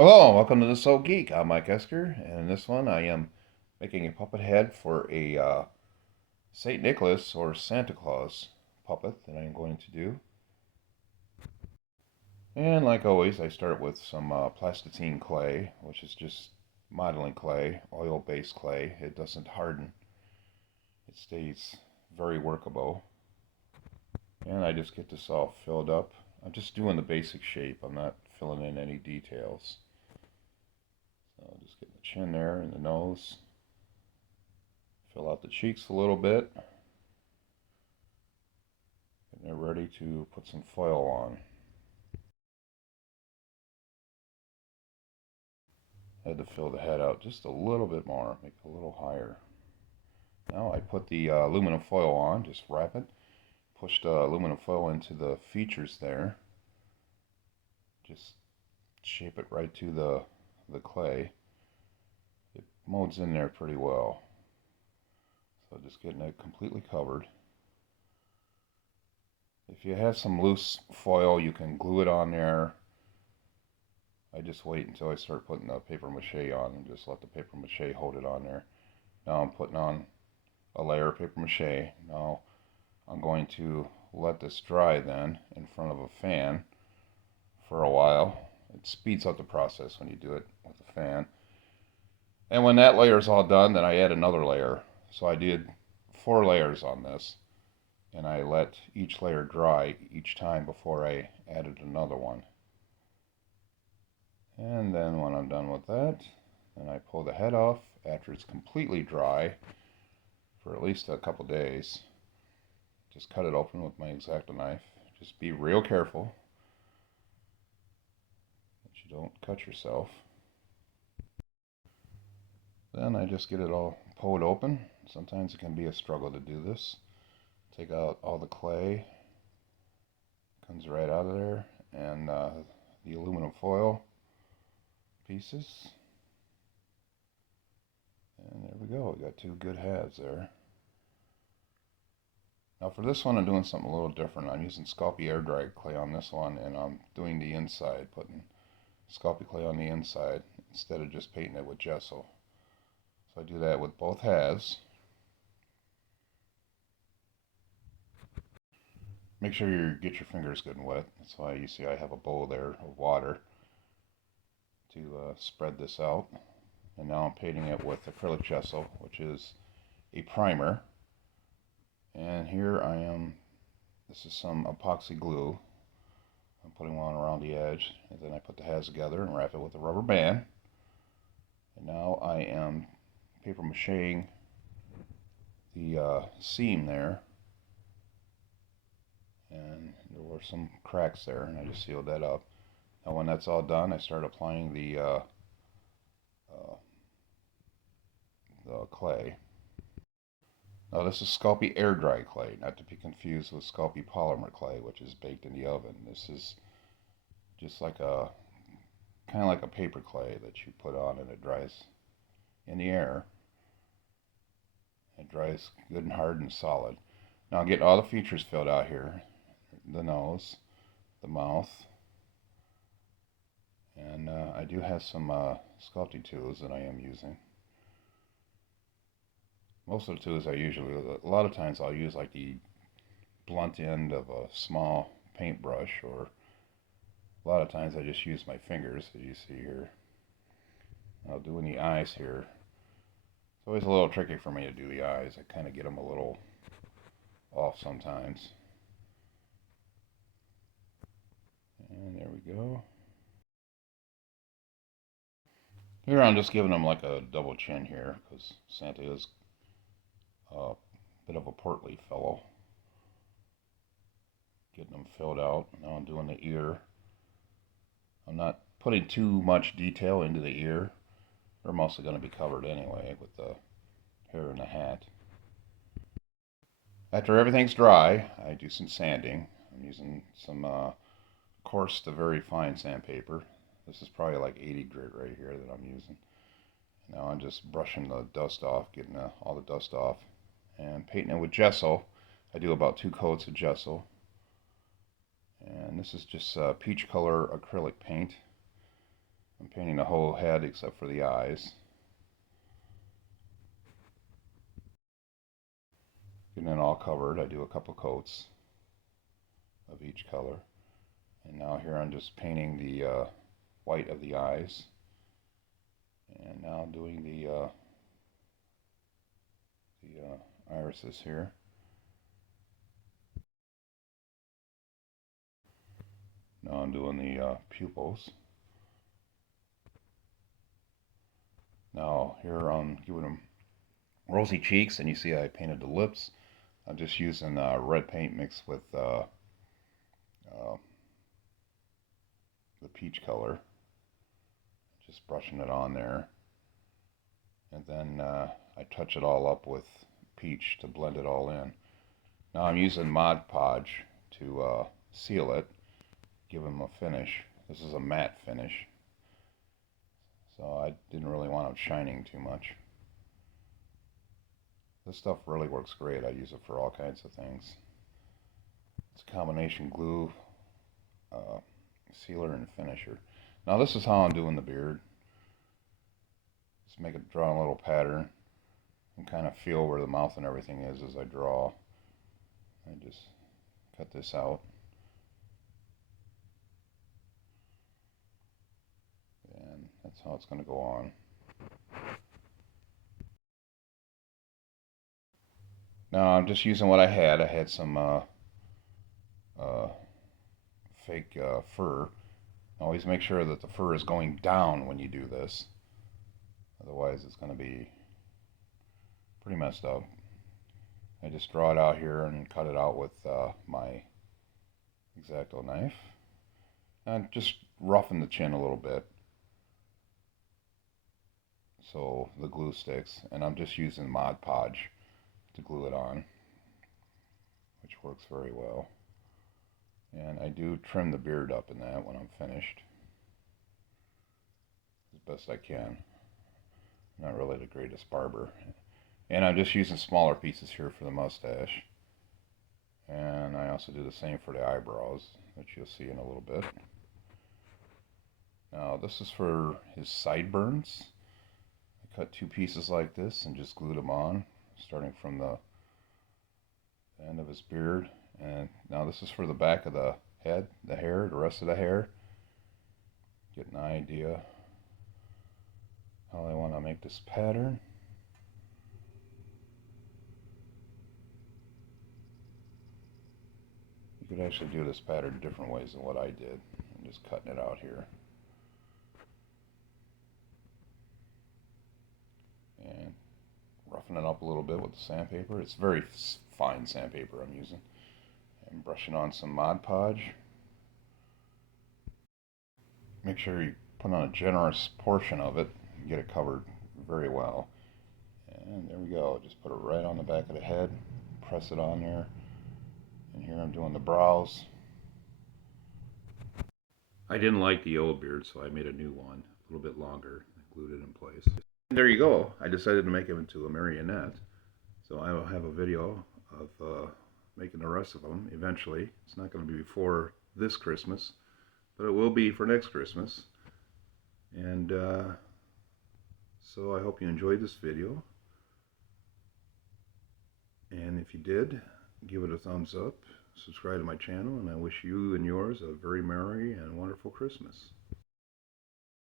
Hello, welcome to the Soul Geek. I'm Mike Esker, and in this one I am making a puppet head for a St. Nicholas or Santa Claus puppet that I'm going to do. And like always, I start with some plasticine clay, which is just modeling clay, oil-based clay. It doesn't harden. It stays very workable. And I just get this all filled up. I'm just doing the basic shape. I'm not filling in any details. So I'll just get the chin there and the nose. Fill out the cheeks a little bit. And they're ready to put some foil on. I had to fill the head out just a little bit more, make it a little higher. Now I put the aluminum foil on, just wrap it, push the aluminum foil into the features there, just shape it right to the clay. It molds in there pretty well. So just getting it completely covered. If you have some loose foil, you can glue it on there. I just wait until I start putting the paper mache on and just let the paper mache hold it on there. Now I'm putting on a layer of paper mache. Now I'm going to let this dry then in front of a fan for a while. It speeds up the process when you do it with a fan. And when that layer is all done, then I add another layer. So I did 4 layers on this, and I let each layer dry each time before I added another one. And then when I'm done with that, then I pull the head off after it's completely dry for at least a couple days. Just cut it open with my X-Acto knife. Just be real careful that you don't cut yourself. Then I just get it all pulled open. Sometimes it can be a struggle to do this. Take out all the clay. Comes right out of there. And the aluminum foil pieces. And there we go. We got 2 good halves there. Now for this one I'm doing something a little different. I'm using Sculpey air dried clay on this one, and I'm doing the inside, putting Sculpey clay on the inside instead of just painting it with gesso. So I do that with both halves. Make sure you get your fingers good and wet. That's why you see I have a bowl there of water to spread this out. And now I'm painting it with acrylic gesso, which is a primer. And here I am, this is some epoxy glue. I'm putting one around the edge, and then I put the halves together and wrap it with a rubber band. And now I am paper macheing the seam there. And there were some cracks there, and I just sealed that up. Now when that's all done, I start applying the clay. Now this is Sculpey air dry clay, not to be confused with Sculpey polymer clay, which is baked in the oven. This is just like a kind of like a paper clay that you put on and it dries in the air. It dries good and hard and solid. Now I'm getting all the features filled out here. The nose, the mouth, and I do have some sculpting tools that I am using. Most of the tools a lot of times I'll use like the blunt end of a small paintbrush, or a lot of times I just use my fingers, as you see here. I'll do in the eyes here. It's always a little tricky for me to do the eyes. I kind of get them a little off sometimes. And there we go. Here I'm just giving them like a double chin here, because Santa is a bit of a portly fellow. Getting them filled out. Now I'm doing the ear. I'm not putting too much detail into the ear. They're mostly going to be covered anyway with the hair and the hat. After everything's dry, I do some sanding. I'm using some coarse to very fine sandpaper. This is probably like 80 grit right here that I'm using. Now I'm just brushing the dust off, getting all the dust off, and painting it with gesso. I do about 2 coats of gesso. And this is just peach color acrylic paint. I'm painting the whole head except for the eyes. Getting it all covered, I do a couple coats of each color. And now here I'm just painting the white of the eyes. And now doing the irises here. Now I'm doing the pupils. Now here I'm giving them rosy cheeks, and you see I painted the lips. I'm just using red paint mixed with the peach color. Just brushing it on there. And then I touch it all up with peach to blend it all in. Now I'm using Mod Podge to seal it, give them a finish. This is a matte finish, so I didn't really want it shining too much. This stuff really works great. I use it for all kinds of things. It's a combination glue, sealer, and finisher. Now this is how I'm doing the beard. Just make it, draw a little pattern and kind of feel where the mouth and everything is as I draw. I just cut this out. And that's how it's going to go on. Now I'm just using what I had. I had some fake fur. Always make sure that the fur is going down when you do this. Otherwise it's going to be pretty messed up. I just draw it out here and cut it out with my X-Acto knife. And just roughen the chin a little bit so the glue sticks. And I'm just using Mod Podge to glue it on, which works very well. And I do trim the beard up in that when I'm finished, as best I can. I'm not really the greatest barber. And I'm just using smaller pieces here for the mustache. And I also do the same for the eyebrows, which you'll see in a little bit. Now this is for his sideburns. I cut two pieces like this and just glued them on, starting from the end of his beard. And now this is for the back of the head, the hair, the rest of the hair. Get an idea how I want to make this pattern. You could actually do this pattern different ways than what I did. I'm just cutting it out here. And roughing it up a little bit with the sandpaper. It's very fine sandpaper I'm using. And brushing on some Mod Podge. Make sure you put on a generous portion of it and get it covered very well. And there we go. Just put it right on the back of the head. Press it on there. And here I'm doing the brows. I didn't like the old beard, so I made a new one, a little bit longer. I glued it in place. And there you go. I decided to make him into a marionette. So I will have a video of making the rest of them eventually. It's not going to be before this Christmas, but it will be for next Christmas. And so I hope you enjoyed this video. And if you did, give it a thumbs up, subscribe to my channel, and I wish you and yours a very merry and wonderful Christmas.